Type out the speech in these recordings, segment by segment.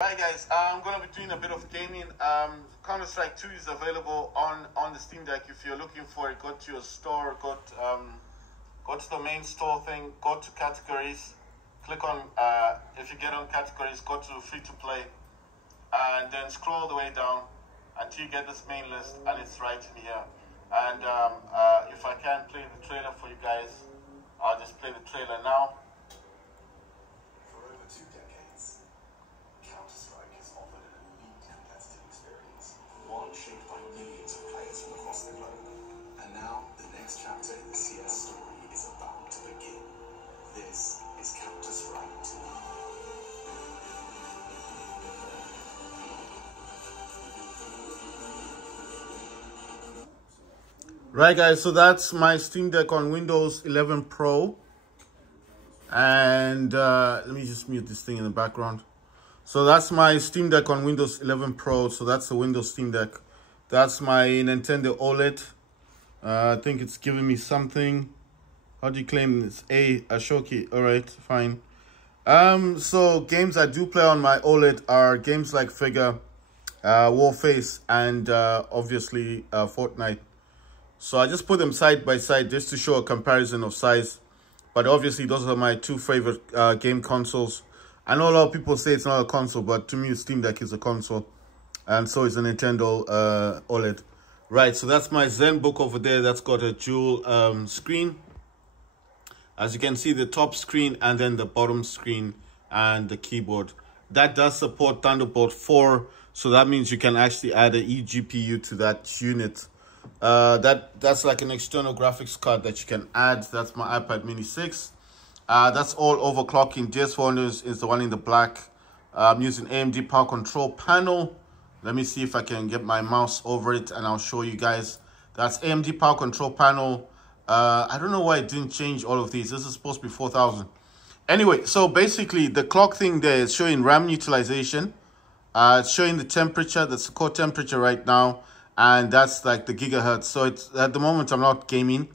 Hi guys, I'm going to be doing a bit of gaming. Counter-Strike 2 is available on the Steam Deck. If you're looking for it, go to your store, go to the main store thing, go to categories, click on, if you get on categories, go to free to play, and then scroll all the way down until you get this main list, and it's right in here. And if I can play the trailer for you guys, I'll just play the trailer now. For over 2 decades, Counter-Strike has offered an elite competitive experience, one shaped by millions of players from across the globe. And now, the next chapter in the CS story is about to begin. This is Counter-Strike 2. Right guys, so that's my Steam Deck on Windows 11 Pro. And let me just mute this thing in the background. So that's my Steam Deck on Windows 11 Pro. So that's the Windows Steam Deck. That's my Nintendo OLED. I think it's giving me something. How do you claim it's Ashoki? All right, fine. So games I do play on my OLED are games like Figure, Warface, and obviously Fortnite. So I just put them side by side just to show a comparison of size. But obviously those are my two favorite game consoles. I know a lot of people say it's not a console, but to me Steam Deck is a console. And so is a Nintendo OLED. Right, so that's my ZenBook over there. That's got a dual screen. As you can see, the top screen and then the bottom screen and the keyboard. That does support Thunderbolt 4. So that means you can actually add an eGPU to that unit. That's like an external graphics card that you can add. That's my iPad Mini 6. That's all overclocking. DS400 is the one in the black. I'm using AMD Power Control Panel. Let me see if I can get my mouse over it and I'll show you guys. That's AMD Power Control Panel. I don't know why it didn't change all of these. This is supposed to be 4000. Anyway, so basically the clock thing there is showing RAM utilization. It's showing the temperature. That's the core temperature right now. And that's like the gigahertz. So it's at the moment I'm not gaming.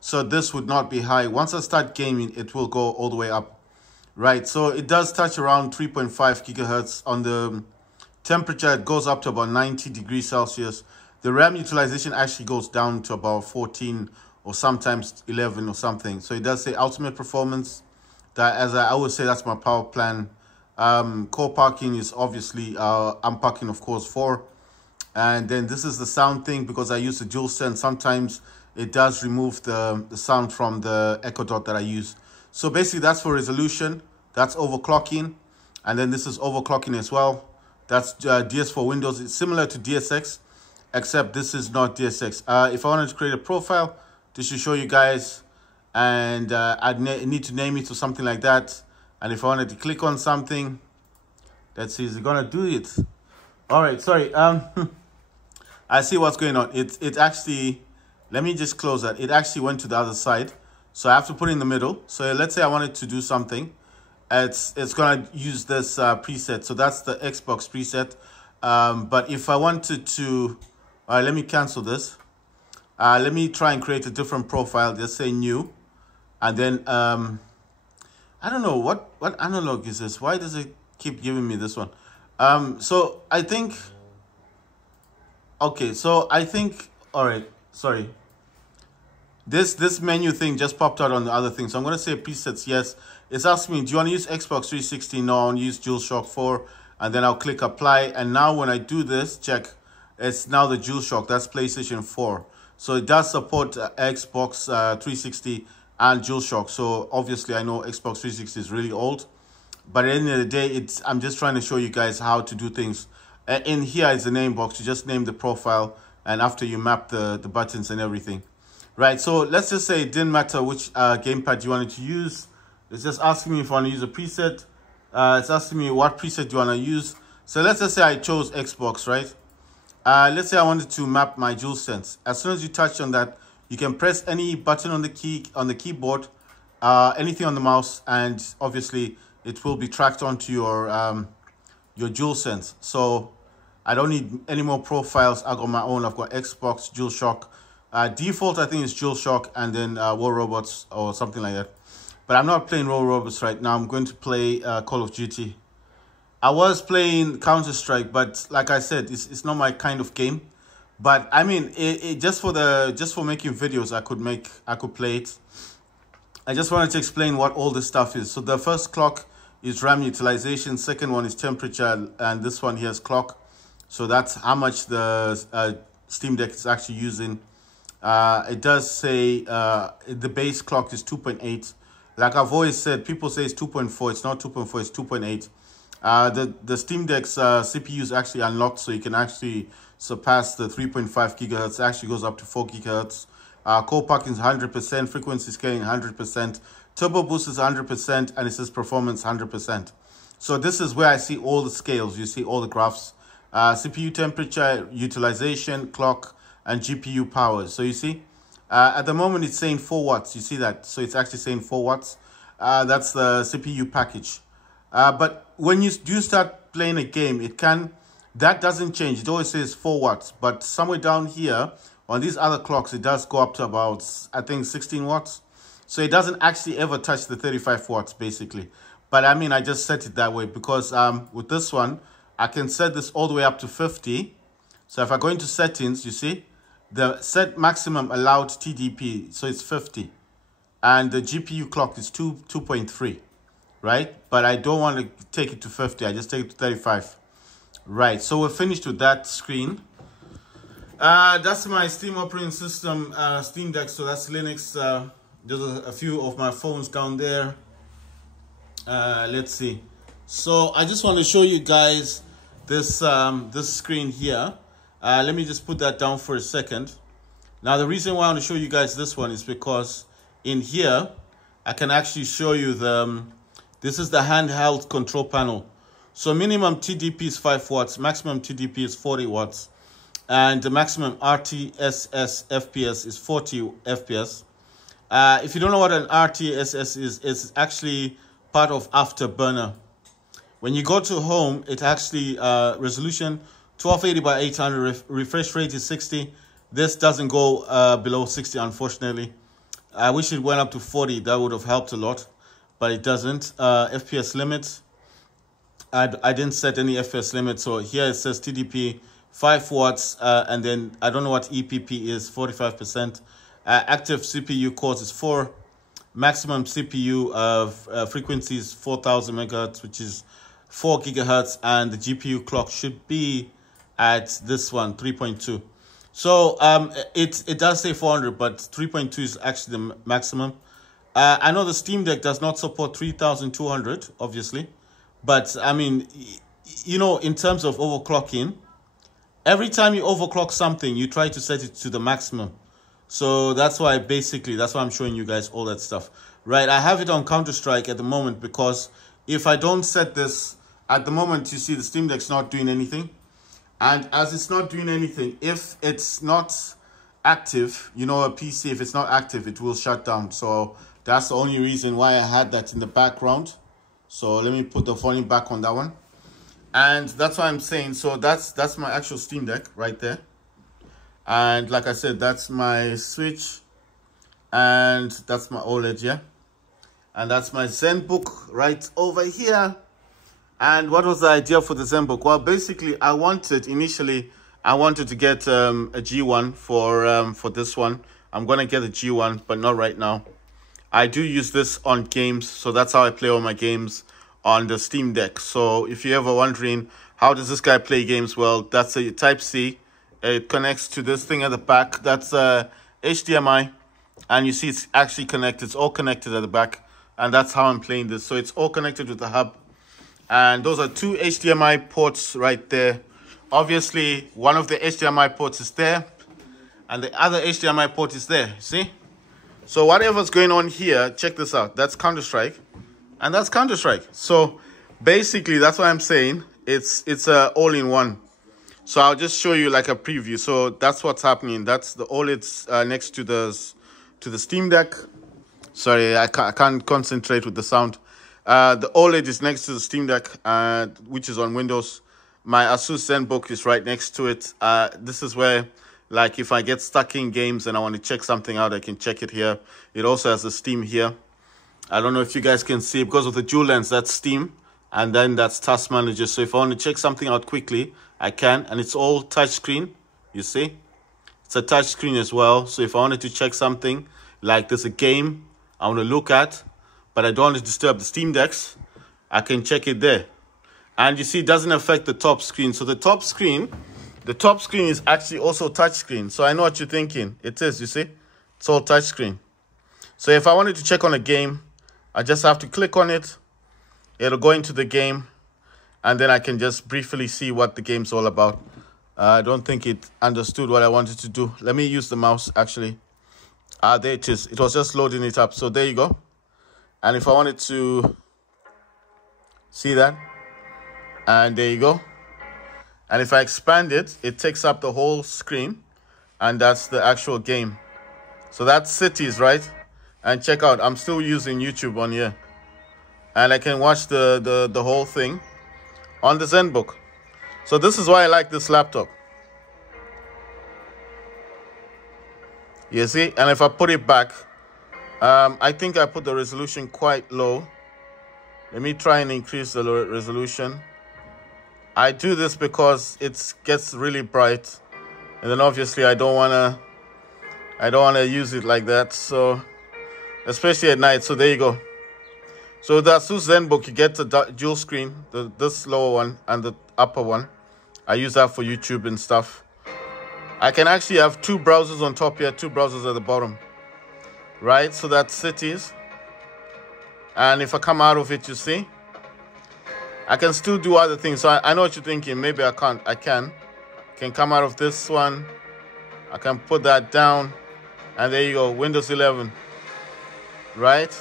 So this would not be high. Once I start gaming, it will go all the way up. Right, so it does touch around 3.5 gigahertz on the temperature. It goes up to about 90 degrees Celsius. The RAM utilization actually goes down to about 14 or sometimes 11 or something. So it does say ultimate performance. That, as I always say, that's my power plan. Core parking is obviously, I'm parking of course 4. And then this is the sound thing, because I use the DualSense. Sometimes it does remove the sound from the Echo Dot that I use. So basically that's for resolution. That's overclocking. And then this is overclocking as well. That's DS for Windows. It's similar to DSX, except this is not DSX. If I wanted to create a profile, this should show you guys. And I'd need to name it or something like that. And if I wanted to click on something, let's see, is it gonna do it? All right, sorry. I see what's going on. It actually, let me just close that. It actually went to the other side. So I have to put it in the middle. So let's say I wanted to do something. It's going to use this preset. So that's the Xbox preset. But if I wanted to, all right, let me cancel this. Let me try and create a different profile. Just say new. And then, I don't know, what analog is this? Why does it keep giving me this one? So I think... Okay, so I think, all right, sorry. This menu thing just popped out on the other thing. So I'm going to say presets, yes. It's asking me, do you want to use Xbox 360? No, I want to use DualShock 4. And then I'll click apply. And now when I do this, check, it's now the DualShock. That's PlayStation 4. So it does support Xbox 360 and DualShock. So obviously I know Xbox 360 is really old. But at the end of the day, I'm just trying to show you guys how to do things. In here is the name box. You just name the profile, and after you map the buttons and everything. Right, so let's just say it didn't matter which gamepad you wanted to use. It's just asking me if I want to use a preset. It's asking me what preset do you want to use. So let's just say I chose Xbox, right? Let's say I wanted to map my DualSense. As soon as you touch on that, you can press any button on the keyboard, anything on the mouse, and obviously it will be tracked onto your DualSense. So I don't need any more profiles. I got my own. I've got Xbox, DualShock. Default, I think, is DualShock and then War Robots or something like that. But I'm not playing War Robots right now. I'm going to play Call of Duty. I was playing Counter-Strike, but like I said, it's not my kind of game. But I mean, just for making videos, I could play it. I just wanted to explain what all this stuff is. So the first clock is RAM utilization, second one is temperature, and this one here is clock. So that's how much the Steam Deck is actually using. It does say the base clock is 2.8. Like I've always said, people say it's 2.4. It's not 2.4, it's 2.8. The Steam Deck's CPU is actually unlocked, so you can actually surpass the 3.5 gigahertz. It actually goes up to 4 gigahertz. Core packing is 100%, frequency scaling 100%, turbo boost is 100%, and it says performance 100%. So this is where I see all the scales. You see all the graphs. CPU temperature, utilization, clock, and GPU power. So you see, at the moment it's saying 4 watts. You see that? So it's actually saying 4 watts. That's the CPU package. But when you do start playing a game, that doesn't change. It always says 4 watts. But somewhere down here, on these other clocks, it does go up to about, I think, 16 watts. So it doesn't actually ever touch the 35 watts, basically. But I mean, I just set it that way because with this one, I can set this all the way up to 50. So if I go into settings, you see, the set maximum allowed TDP, so it's 50. And the GPU clock is 2.3, right? But I don't want to take it to 50. I just take it to 35. Right, so we're finished with that screen. That's my Steam operating system, Steam Deck. So that's Linux. There's a few of my phones down there. Let's see. So I just want to show you guys this this screen here. Let me just put that down for a second. Now the reason why I want to show you guys this one is because in here I can actually show you this is the handheld control panel. So minimum TDP is 5 watts, maximum TDP is 40 watts. And the maximum RTSS FPS is 40 FPS. If you don't know what an RTSS is, it's actually part of Afterburner. When you go to home, it actually resolution 1280 by 800, refresh rate is 60. This doesn't go below 60, unfortunately. I wish it went up to 40. That would have helped a lot, but it doesn't. FPS limit, I didn't set any FPS limit. So here it says TDP 5 watts, and then I don't know what EPP is, 45%. Active CPU cores is 4. Maximum CPU frequency is 4000 megahertz, which is 4 gigahertz, and the GPU clock should be at this one, 3.2. So it does say 400, but 3.2 is actually the maximum. I know the Steam Deck does not support 3200, obviously, but I mean, you know, in terms of overclocking, every time you overclock something, you try to set it to the maximum. So that's why I'm showing you guys all that stuff. Right, I have it on Counter-Strike at the moment because if I don't set this, at the moment, you see the Steam Deck's not doing anything. And as it's not doing anything, if it's not active, you know, a PC, if it's not active, it will shut down. So that's the only reason why I had that in the background. So let me put the volume back on that one. And that's what I'm saying. So that's my actual Steam Deck right there. And like I said, that's my Switch. And that's my OLED, yeah. And that's my ZenBook right over here. And what was the idea for the ZenBook? Well, basically, initially, I wanted to get a G1 for this one. I'm going to get a G1, but not right now. I do use this on games, so that's how I play all my games on the Steam Deck. So if you're ever wondering, how does this guy play games? Well, that's a Type-C. It connects to this thing at the back. That's HDMI. And you see it's actually connected. It's all connected at the back. And that's how I'm playing this. So it's all connected with the hub. And those are 2 HDMI ports right there. Obviously, one of the HDMI ports is there. And the other HDMI port is there. See? So whatever's going on here, check this out. That's Counter-Strike. And that's Counter-Strike. So basically, that's what I'm saying. It's a all-in-one. So I'll just show you like a preview. So that's what's happening. That's the OLED's next to the Steam Deck. Sorry, I can't concentrate with the sound. The OLED is next to the Steam Deck, which is on Windows. My Asus ZenBook is right next to it. This is where, like, if I get stuck in games and I want to check something out, I can check it here. It also has the Steam here. I don't know if you guys can see, because of the dual lens, that's Steam. And then that's Task Manager. So if I want to check something out quickly, I can. And it's all touchscreen, you see. It's a touchscreen as well. So if I wanted to check something, like there's a game I want to look at, but I don't want to disturb the Steam Decks, I can check it there. And you see, it doesn't affect the top screen. So the top screen is actually also touchscreen. So I know what you're thinking. It is, you see. It's all touchscreen. So if I wanted to check on a game, I just have to click on it. It'll go into the game. And then I can just briefly see what the game's all about. I don't think it understood what I wanted to do. Let me use the mouse, actually. There it is. It was just loading it up. So there you go. And if I wanted to see that, and there you go. And if I expand it, it takes up the whole screen, and that's the actual game. So that's cities, right? And check out, I'm still using YouTube on here, and I can watch the whole thing on the ZenBook. So this is why I like this laptop. You see, and if I put it back, I think I put the resolution quite low. Let me try and increase the resolution. I do this because it gets really bright, and then obviously I don't wanna use it like that. So especially at night. So there you go. So the Asus ZenBook, you get the dual screen, this lower one and the upper one. I use that for YouTube and stuff. I can actually have two browsers on top here, two browsers at the bottom, right? So that's cities. And if I come out of it, you see, I can still do other things. So I know what you're thinking. Maybe I can't. I can come out of this one. I can put that down. And there you go. Windows 11. Right?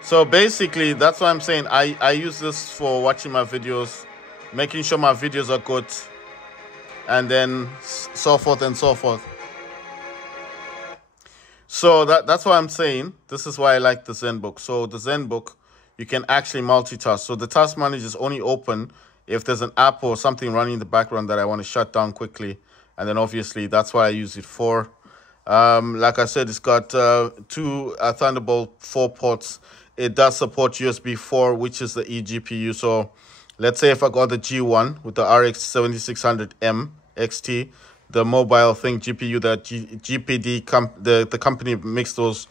So basically, that's what I'm saying. I use this for watching my videos, making sure my videos are good, and then so forth and so forth. So that's what I'm saying. This is why I like the ZenBook. So the ZenBook, you can actually multitask. So the task manager is only open if there's an app or something running in the background that I want to shut down quickly. And then obviously that's what I use it for. Like I said, it's got two Thunderbolt 4 ports. It does support USB 4, which is the eGPU. So let's say if I got the G1 with the RX 7600M XT, the mobile thing GPU that GPD, the company makes those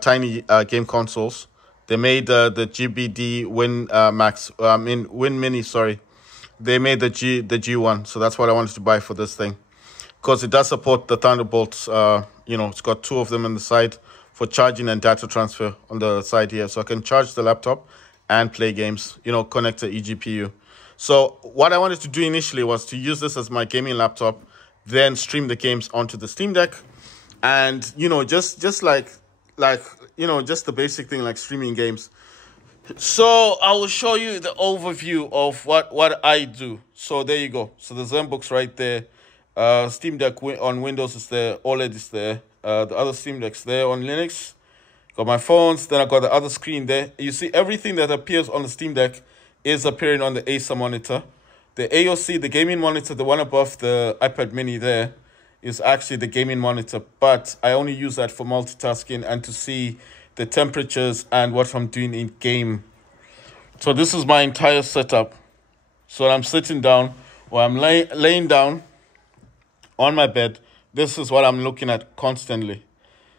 tiny game consoles. They made the GBD Win Max, Win Mini, sorry. They made the G1, so that's what I wanted to buy for this thing, because it does support the Thunderbolts. You know, it's got two of them on the side for charging and data transfer on the side here, so I can charge the laptop and play games. You know, connect the eGPU. So what I wanted to do initially was to use this as my gaming laptop, then stream the games onto the Steam Deck, and you know, just like you know, just the basic thing like streaming games. So I will show you the overview of what I do. So there you go. So the ZenBook's right there. Steam Deck on Windows is there. OLED is there. The other Steam Deck's there on Linux. Got my phones. Then I got the other screen there. You see everything that appears on the Steam Deck is appearing on the Acer monitor. The AOC, the gaming monitor, the one above the iPad mini there, is actually the gaming monitor, but I only use that for multitasking and to see the temperatures and what I'm doing in game. So this is my entire setup. So I'm sitting down or I'm laying down on my bed. This is what I'm looking at constantly.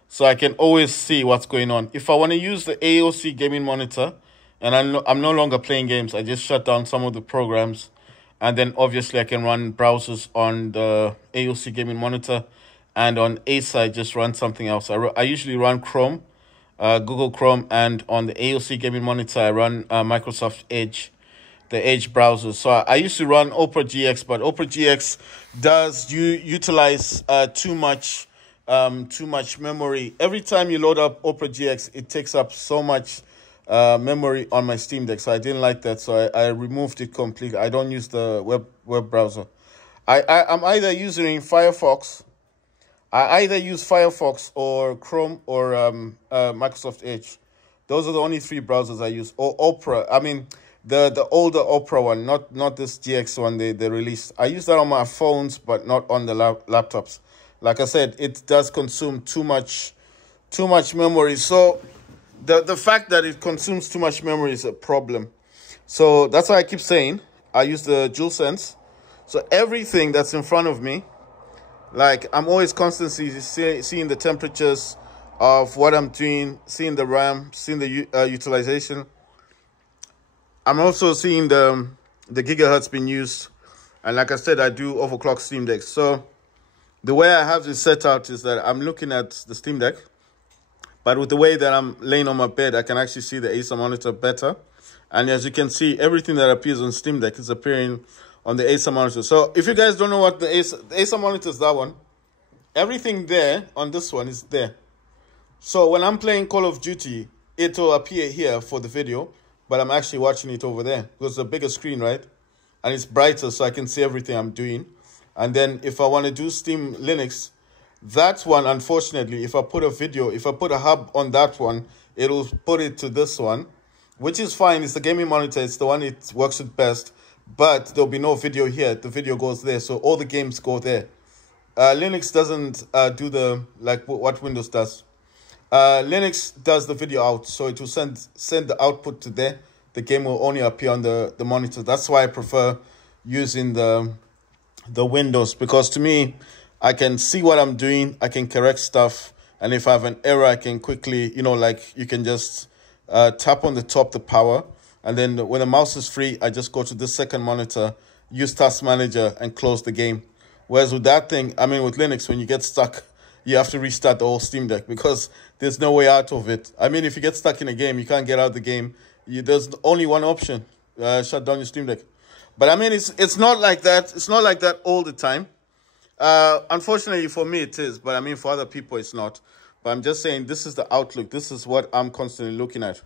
So I can always see what's going on. If I want to use the AOC gaming monitor and I'm no longer playing games, I just shut down some of the programs. And then obviously I can run browsers on the AOC gaming monitor, and on Acer I just run something else. I usually run Chrome, Google Chrome, and on the AOC gaming monitor I run Microsoft Edge, the Edge browser. So I used to run Opera GX, but Opera GX does utilize too much memory. Every time you load up Opera GX, it takes up so much memory on my Steam Deck, so I didn't like that, so I removed it completely. I don't use the web browser. I'm either using Firefox. I either use Firefox or Chrome or Microsoft Edge. Those are the only three browsers I use. Or Opera. I mean, the older Opera one, not this GX one they released. I use that on my phones, but not on the laptops. Like I said, it does consume too much memory. So the fact that it consumes too much memory is a problem. So that's why I keep saying I use the DualSense. So everything that's in front of me, like I'm always constantly seeing the temperatures of what I'm doing, seeing the RAM, seeing the utilization. I'm also seeing the gigahertz being used. And like I said, I do overclock Steam Deck. So the way I have this set out is that I'm looking at the Steam Deck, but with the way that I'm laying on my bed, I can actually see the Acer monitor better. And as you can see, everything that appears on Steam Deck is appearing on the Acer monitor. So if you guys don't know what the Acer monitor is, that one, everything there on this one is there. So when I'm playing Call of Duty, it will appear here for the video, but I'm actually watching it over there because it's a bigger screen, right? And it's brighter, so I can see everything I'm doing. And then if I want to do Steam Linux, that one, unfortunately, if I put a video, if I put a hub on that one, it'll put it to this one, which is fine. It's the gaming monitor. It's the one it works with best. But there'll be no video here. The video goes there. So all the games go there. Linux doesn't do the, like what Windows does. Linux does the video out. So it will send the output to there. The game will only appear on the monitor. That's why I prefer using the Windows. Because to me, I can see what I'm doing. I can correct stuff. And if I have an error, I can quickly, you know, like you can just tap on the top, the power. And then when the mouse is free, I just go to the second monitor, use Task Manager, and close the game. Whereas with that thing, I mean, with Linux, when you get stuck, you have to restart the whole Steam Deck because there's no way out of it. I mean, if you get stuck in a game, you can't get out of the game. There's only one option, shut down your Steam Deck. But I mean, it's not like that. It's not like that all the time. Unfortunately for me, it is. But I mean, for other people, it's not. But I'm just saying, this is the outlook. This is what I'm constantly looking at.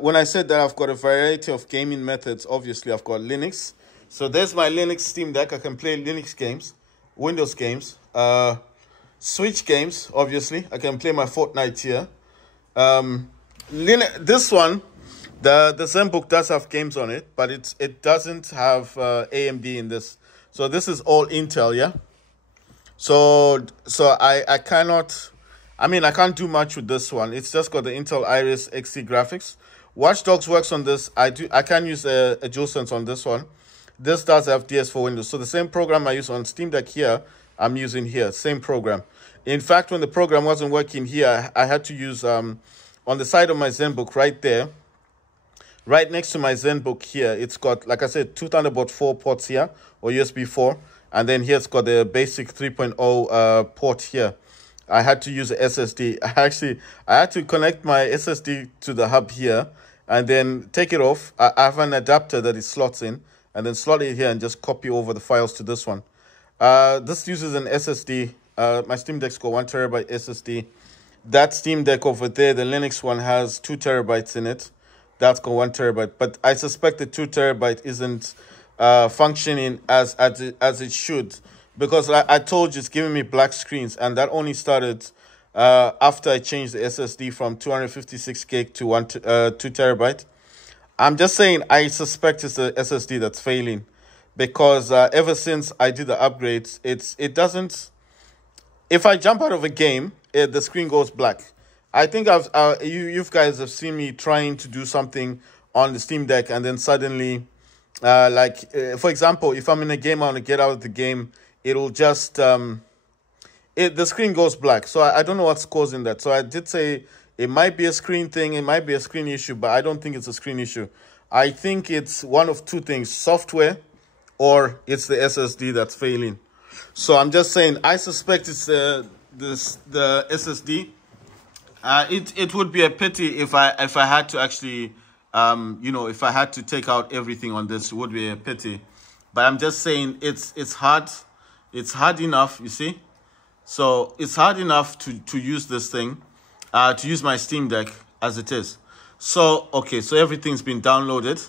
When I said that I've got a variety of gaming methods, obviously I've got Linux. So there's my Linux Steam Deck. I can play Linux games, Windows games, Switch games, obviously. I can play my Fortnite here. This one, the ZenBook does have games on it, but it doesn't have AMD in this. So this is all Intel, yeah? So I cannot... I mean, I can't do much with this one. It's just got the Intel Iris Xe graphics. Watch Dogs works on this. I can use a DualSense on this one. This does have DS for Windows. So the same program I use on Steam Deck here, I'm using here. Same program. In fact, when the program wasn't working here, I had to use, on the side of my ZenBook right there, right next to my ZenBook here, it's got, like I said, 2 Thunderbolt 4 ports here, or USB 4. And then here it's got the basic 3.0 port here. I had to use a SSD. I had to connect my SSD to the hub here and then take it off. I have an adapter that it slots in and then slot it here and just copy over the files to this one. This uses an SSD. My Steam Deck's got 1 terabyte SSD. That Steam Deck over there, the Linux one, has 2 terabytes in it. That's got 1 terabyte. But I suspect the 2 terabyte isn't functioning as it should. Because I told you it's giving me black screens, and that only started after I changed the SSD from 256 gig to 2 terabyte. I'm just saying I suspect it's the SSD that's failing, because ever since I did the upgrades, it doesn't. If I jump out of a game, the screen goes black. I think you guys have seen me trying to do something on the Steam Deck, and then suddenly, for example, if I'm in a game, I want to get out of the game. It'll just, the screen goes black. So I don't know what's causing that. So I did say it might be a screen thing. It might be a screen issue, but I don't think it's a screen issue. I think it's one of two things, software or it's the SSD that's failing. So I'm just saying, I suspect it's the SSD. It would be a pity if I had to actually, if I had to take out everything on this, it would be a pity. But I'm just saying it's hard. It's hard enough, you see. So it's hard enough to use this thing, to use my Steam Deck as it is. So, okay, so everything's been downloaded.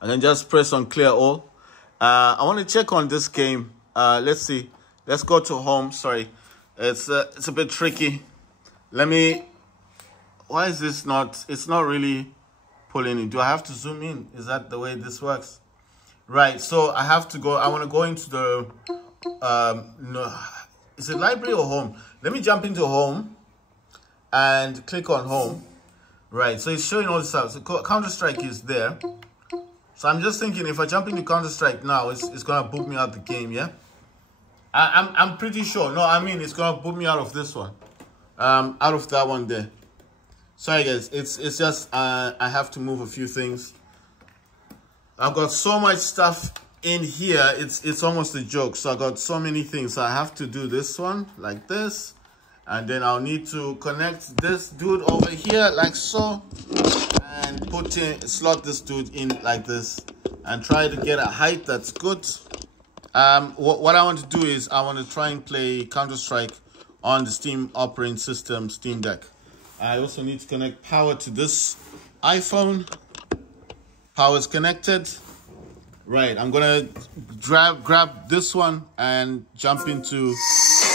And then just press on clear all. I want to check on this game. Let's see. Let's go to home. Sorry. It's a bit tricky. Why is this not, it's not really pulling in. Do I have to zoom in? Is that the way this works? Right, so I have to go, I want to go into the, no, is it library or home? Let me jump into home and click on home. Right, so it's showing all this out. So Counter-Strike is there. So I'm just thinking, if I jump into Counter-Strike now, it's gonna boot me out the game, yeah? I'm pretty sure. No, I mean, it's gonna boot me out of this one. Out of that one there. Sorry guys, it's just I have to move a few things. I've got so much stuff in here, it's almost a joke. So I got so many things. So I have to do this one like this, and then I'll need to connect this dude over here like so, and slot this dude in like this, and try to get a height that's good. What I want to do is I want to try and play Counter-Strike on the Steam operating system Steam Deck. I also need to connect power to this iPhone. Power is connected. Right, I'm gonna grab this one and jump into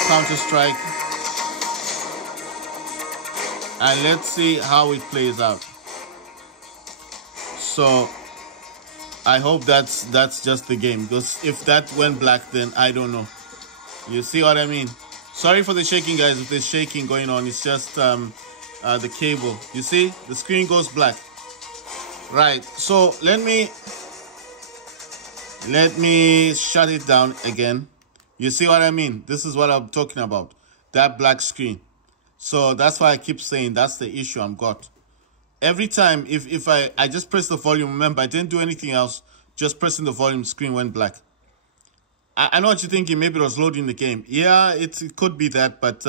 Counter-Strike, and let's see how it plays out. So I hope that's just the game, because if that went black, then I don't know. You see what I mean? Sorry for the shaking, guys. If there's shaking going on, it's just the cable. You see, the screen goes black. Right, so let me shut it down again. You see what I mean? This is what I'm talking about, that black screen. So that's why I keep saying that's the issue I've got. Every time, if I just press the volume, remember, I didn't do anything else, just pressing the volume, screen went black. I know what you're thinking, maybe it was loading the game. Yeah, it could be that, but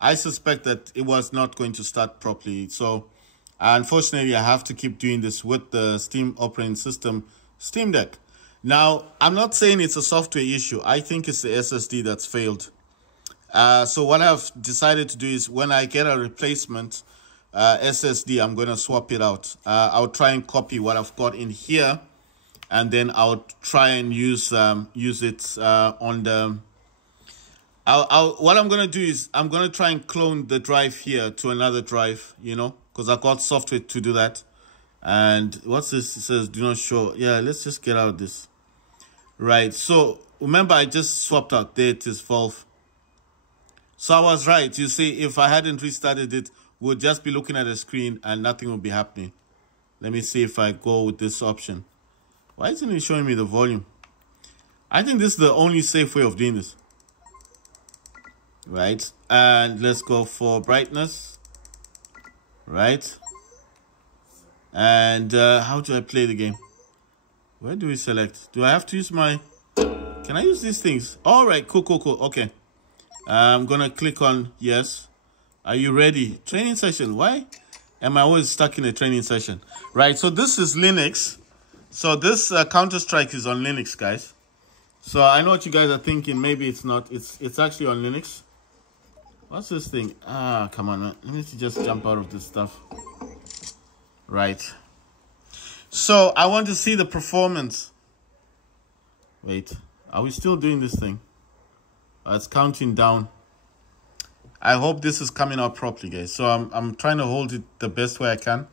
I suspect that it was not going to start properly. So unfortunately, I have to keep doing this with the Steam operating system, Steam Deck. Now, I'm not saying it's a software issue. I think it's the SSD that's failed. So what I've decided to do is when I get a replacement SSD, I'm going to swap it out. I'll try and copy what I've got in here, and then I'll try and use it on the... what I'm going to do is I'm going to try and clone the drive here to another drive, you know, because I've got software to do that. And what's this? It says do not show. Yeah, let's just get out of this. Right, so remember I just swapped out. There it is, Valve. So I was right. You see, if I hadn't restarted it, we'll just be looking at the screen and nothing will be happening. Let me see if I go with this option. Why isn't it showing me the volume? I think this is the only safe way of doing this. Right, and let's go for brightness. Right. And how do I play the game? Where do we select? Do I have to use my... Can I use these things? All right, cool. Okay. I'm going to click on yes. Are you ready? Training session. Why am I always stuck in a training session? Right, so this is Linux. So this Counter-Strike is on Linux, guys. So I know what you guys are thinking. Maybe it's not. It's actually on Linux. What's this thing? Ah, come on, man. Let me just jump out of this stuff. Right. So I want to see the performance. Wait, are we still doing this thing? It's counting down. I hope this is coming out properly, guys. So I'm trying to hold it the best way I can,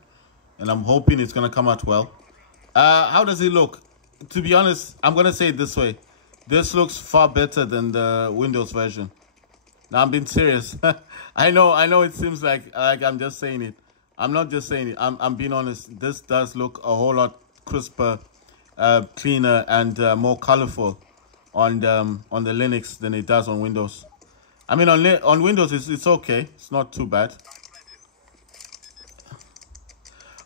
and I'm hoping it's gonna come out well. How does it look? To be honest, I'm gonna say it this way. This looks far better than the Windows version. Now I'm being serious. I know it seems like I'm just saying it. I'm not just saying it. I'm being honest. This does look a whole lot crisper, cleaner, and more colorful on the Linux than it does on Windows. I mean, on Windows it's okay. It's not too bad.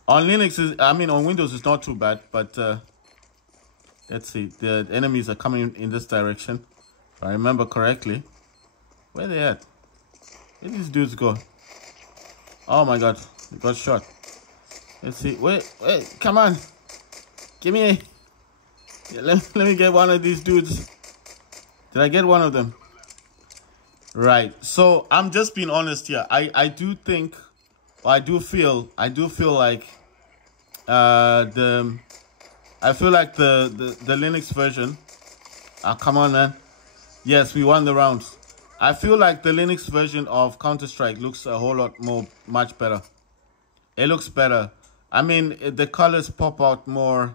On Linux, on Windows it's not too bad. But let's see. The enemies are coming in this direction, if I remember correctly. Where they at? Where these dudes go? Oh my God. He got shot. Let's see. Wait, come on. Give me a... Yeah, let me get one of these dudes. Did I get one of them? Right. So I'm just being honest here. I do think, or I do feel like the Linux version. Come on, man. Yes, we won the round. I feel like the Linux version of Counter-Strike looks a whole lot much better. It looks better. I mean, the colors pop out more.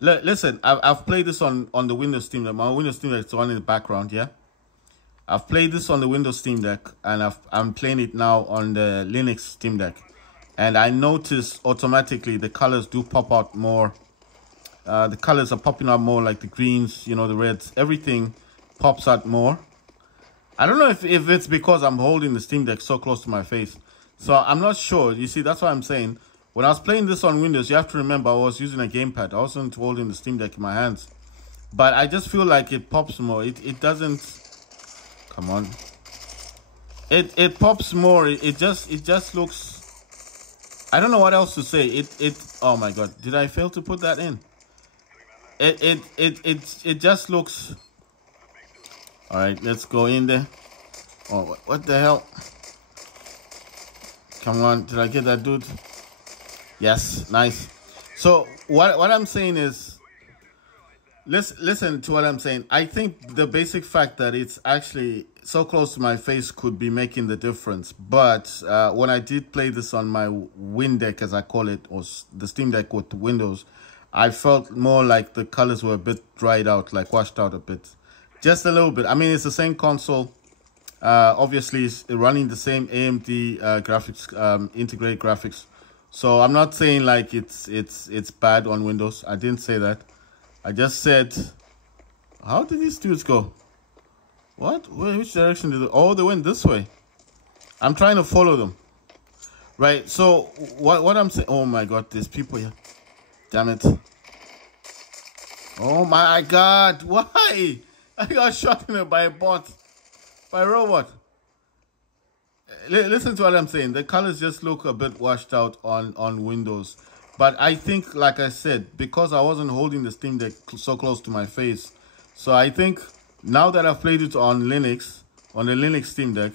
Listen, I've played this on the Windows Steam Deck. My Windows Steam Deck is on in the background, yeah? I've played this on the Windows Steam Deck, and I'm playing it now on the Linux Steam Deck. And I notice automatically the colors do pop out more. The colors are popping out more, like the greens, you know, the reds, everything pops out more. I don't know if it's because I'm holding the Steam Deck so close to my face. So I'm not sure. You see, that's what I'm saying. When I was playing this on Windows, you have to remember I was using a gamepad. I wasn't holding the Steam Deck in my hands. But I just feel like it pops more. It doesn't... Come on. It pops more. It just looks... I don't know what else to say. Oh my god. Did I fail to put that in? It just looks... Alright, let's go in there. Oh, what the hell? Come on, did I get that dude? Yes, nice. So what I'm saying is, listen to what I'm saying. I think the basic fact that it's actually so close to my face could be making the difference. But when I did play this on my Win Deck, as I call it, or the Steam Deck with Windows, I felt more like the colors were a bit dried out, like washed out a bit. Just a little bit. I mean, it's the same console. Obviously, it's running the same AMD graphics, integrated graphics. So I'm not saying like it's bad on Windows. I didn't say that. I just said, how did these dudes go? What? Which direction did they? Oh, they went this way. I'm trying to follow them. Right. So what I'm saying? Oh my God, there's people here. Damn it. Oh my God. Why? I got shot in it by a bot. By a robot. Listen to what I'm saying. The colors just look a bit washed out on Windows. But I think, like I said, because I wasn't holding the Steam Deck so close to my face. So I think now that I've played it on Linux, on the Linux Steam Deck,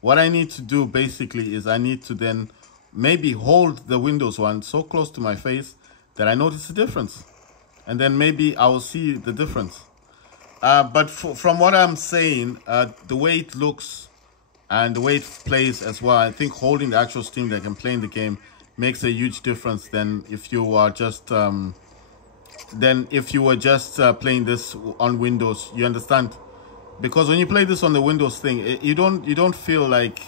what I need to do basically is I need to then maybe hold the Windows one so close to my face that I notice the difference. And then maybe I will see the difference. But from what I'm saying, the way it looks and the way it plays as well, I think holding the actual Steam Deck and playing the game makes a huge difference than if you are just playing this on Windows. You understand? Because when you play this on the Windows thing, you don't feel like.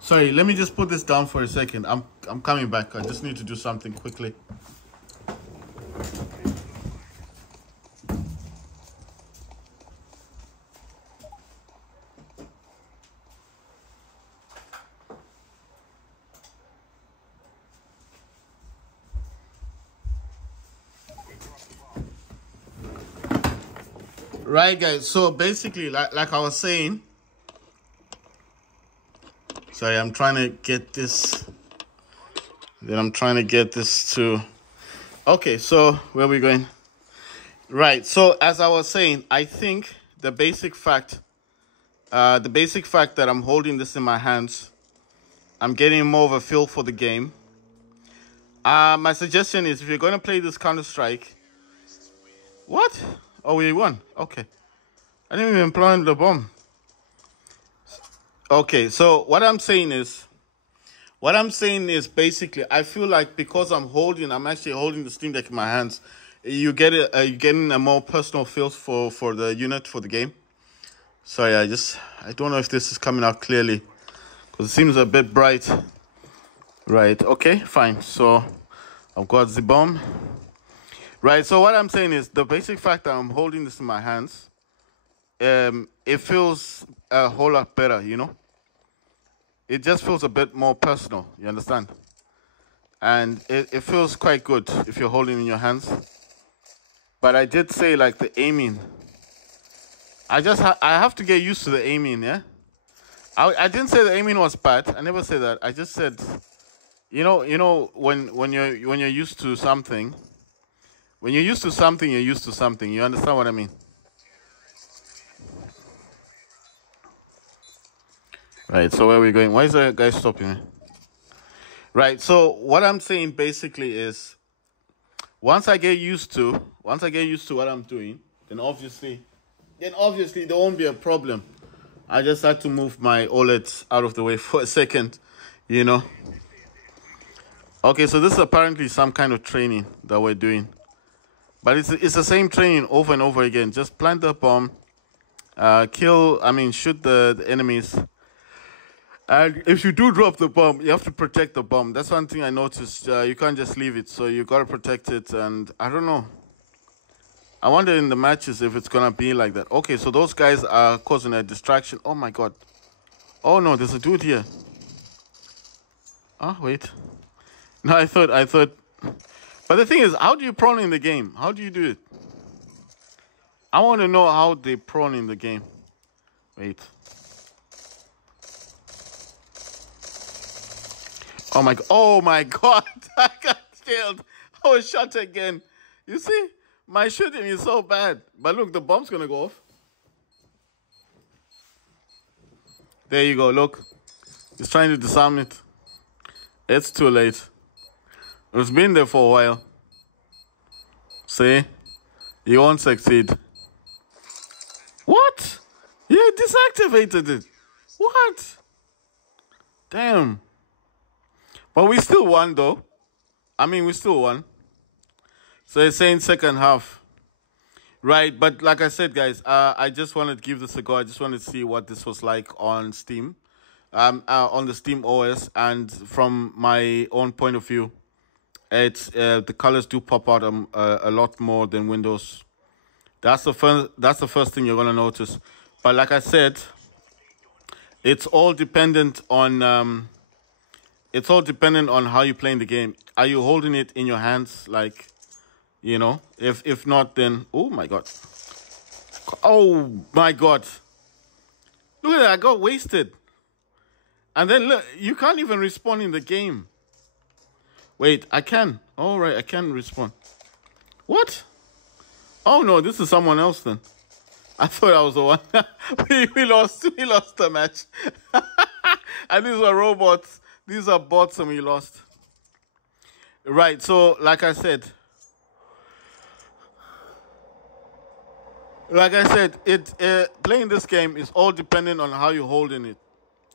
Sorry, let me just put this down for a second. I'm coming back. I just need to do something quickly. Right, guys, so basically, like I was saying, sorry, I'm trying to get this, then I'm trying to get this to, okay, so where are we going? Right, so as I was saying, I think the basic fact that I'm holding this in my hands, I'm getting more of a feel for the game. My suggestion is if you're going to play this Counter-Strike, what? Oh, we won. Okay. I didn't even plant the bomb. Okay, so what I'm saying is basically, I feel like because I'm actually holding the Steam Deck in my hands, you're getting a more personal feel for the unit, for the game. Sorry, I don't know if this is coming out clearly because it seems a bit bright. Right, okay, fine. So I've got the bomb. Right, so what I'm saying is the basic fact that I'm holding this in my hands, it feels a whole lot better, you know? It just feels a bit more personal, you understand? And it feels quite good if you're holding in your hands. But I did say, like, the aiming. I have to get used to the aiming, yeah? I didn't say the aiming was bad. I never said that. I just said, you know, when you're used to something. When you're used to something, you're used to something. You understand what I mean? Right, so where are we going? Why is that guy stopping me? Right, so what I'm saying basically is once I get used to what I'm doing, then obviously there won't be a problem. I just had to move my OLED out of the way for a second, you know. Okay, so this is apparently some kind of training that we're doing. But it's the same training over and over again. Just plant the bomb, shoot the enemies. And if you do drop the bomb, you have to protect the bomb. That's one thing I noticed. You can't just leave it, so you gotta protect it. And I don't know. I wonder in the matches if it's gonna be like that. Okay, so those guys are causing a distraction. Oh my god. Oh no, there's a dude here. Oh wait. No, I thought. But the thing is, how do you prawn in the game? How do you do it? I want to know how they prawn in the game. Wait. Oh my god. Oh my god. I got killed. I was shot again. You see? My shooting is so bad. But look, the bomb's going to go off. There you go. Look. He's trying to disarm it. It's too late. It's been there for a while. See? You won't succeed. What? You deactivated it. What? Damn. But we still won, though. I mean, we still won. So it's saying second half. Right, but like I said, guys, I just wanted to give this a go. I just wanted to see what this was like on Steam. On the SteamOS. And from my own point of view, it's the colors do pop out a lot more than Windows. That's the first thing you're gonna notice. But like I said, it's all dependent on how you're playing the game. Are you holding it in your hands, like, you know? If not, then oh my god, look at that! I got wasted, and then look, you can't even respawn in the game. Wait, I can. All right, I can respawn. What? Oh no, this is someone else then. I thought I was the one. we lost the match. And these are robots. These are bots and we lost. Right, so like I said, playing this game is all dependent on how you're holding it.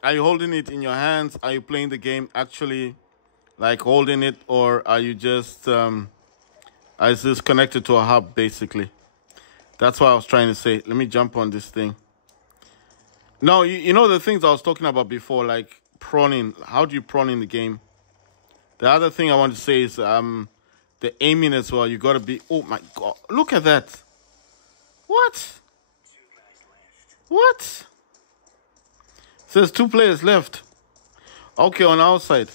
Are you holding it in your hands? Are you playing the game actually like holding it, or are you just is this connected to a hub basically? That's what I was trying to say. Let me jump on this thing. No, you know the things I was talking about before, like prawning. How do you prawn in the game? The other thing I want to say is the aiming as well. You gotta be. Oh my god! Look at that. What? What? It says 2 players left. Okay, on our side.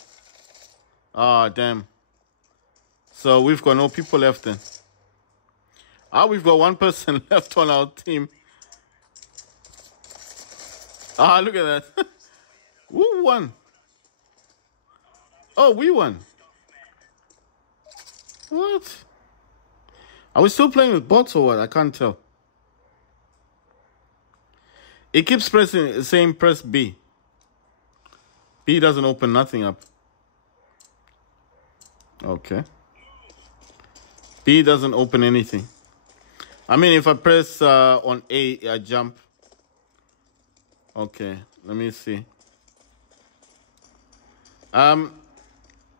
Ah, damn. So we've got no people left then. Ah, we've got 1 person left on our team. Ah, look at that. Who won? Oh, we won. What? Are we still playing with bots or what? I can't tell. It keeps saying press B. B doesn't open nothing up. Okay. B doesn't open anything. I mean, if I press on A, I jump. Okay, let me see. All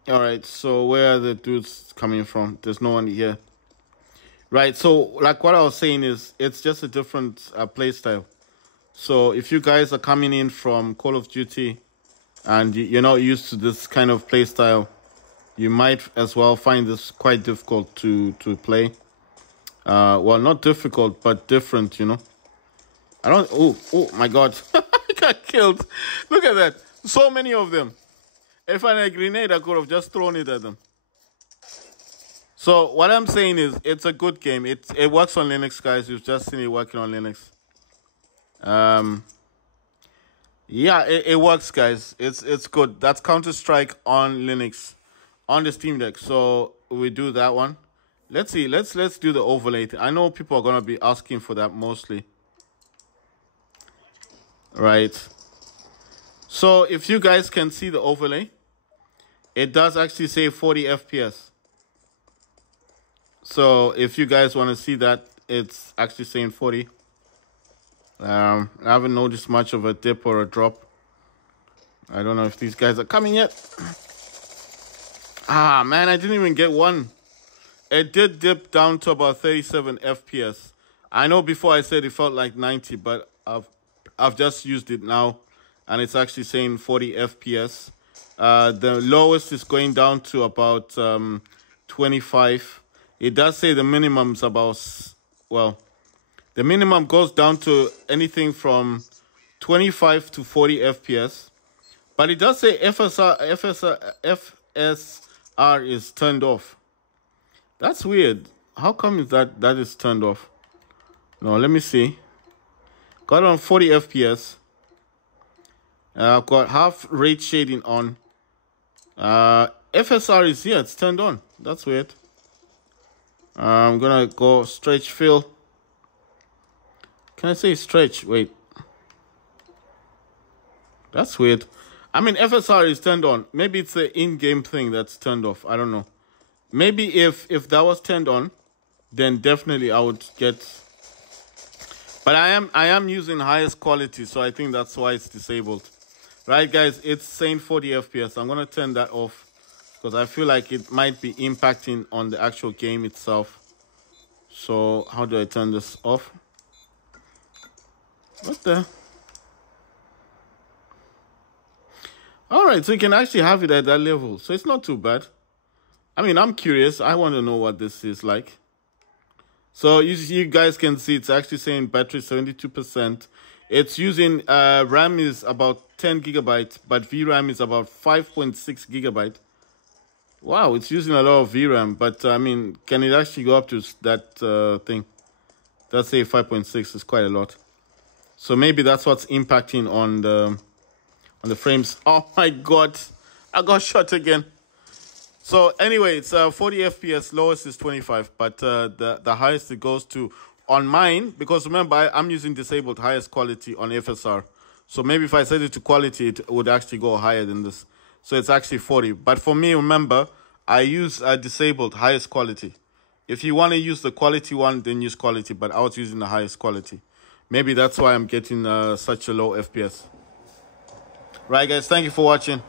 right, so where are the dudes coming from? There's no one here. Right, so like what I was saying is it's just a different play style. So if you guys are coming in from Call of Duty and you're not used to this kind of play style, you might as well find this quite difficult to play. Well, not difficult, but different, you know. Oh my god. I got killed. Look at that. So many of them. If I had a grenade, I could have just thrown it at them. So what I'm saying is it's a good game. It works on Linux, guys. You've just seen it working on Linux. Yeah, it works, guys. It's good. That's Counter-Strike on Linux on the Steam Deck. So we do that one. Let's see. Let's do the overlay. I know people are gonna be asking for that mostly. Right. So if you guys can see the overlay, it does actually say 40 FPS. So if you guys want to see that, it's actually saying 40. I haven't noticed much of a dip or a drop. I don't know if these guys are coming yet. Ah, man, I didn't even get one. It did dip down to about 37 FPS. I know before I said it felt like 90, but I've just used it now, and it's actually saying 40 FPS. The lowest is going down to about 25. It does say the minimum's about, well, the minimum goes down to anything from 25 to 40 FPS. But it does say FSR is turned off. That's weird. How come is that is turned off? No, let me see. Got on 40 FPS. I've got half rate shading on. FSR is here. It's turned on. That's weird. I'm gonna go stretch fill. Can I say stretch? Wait. That's weird. I mean, FSR is turned on. Maybe it's the in-game thing that's turned off. I don't know. Maybe if that was turned on, then definitely I would get. But I am using highest quality, so I think that's why it's disabled. Right, guys? It's saying 40 FPS. I'm gonna turn that off because I feel like it might be impacting on the actual game itself. So how do I turn this off? What the? All right, so you can actually have it at that level. So it's not too bad. I mean, I'm curious. I want to know what this is like. So you guys can see it's actually saying battery 72%. It's using RAM is about 10 gigabytes, but VRAM is about 5.6 gigabyte. Wow, it's using a lot of VRAM, but I mean, can it actually go up to that thing? Let's say 5.6 is quite a lot. So maybe that's what's impacting on the frames. Oh my god, I got shot again. So anyway, it's 40 FPS, lowest is 25, but the highest it goes to on mine, because remember I'm using disabled highest quality on FSR. So maybe if I set it to quality, it would actually go higher than this. So it's actually 40. But for me, remember, I use disabled highest quality. If you want to use the quality one, then use quality, but I was using the highest quality. Maybe that's why I'm getting such a low FPS. Right, guys, thank you for watching.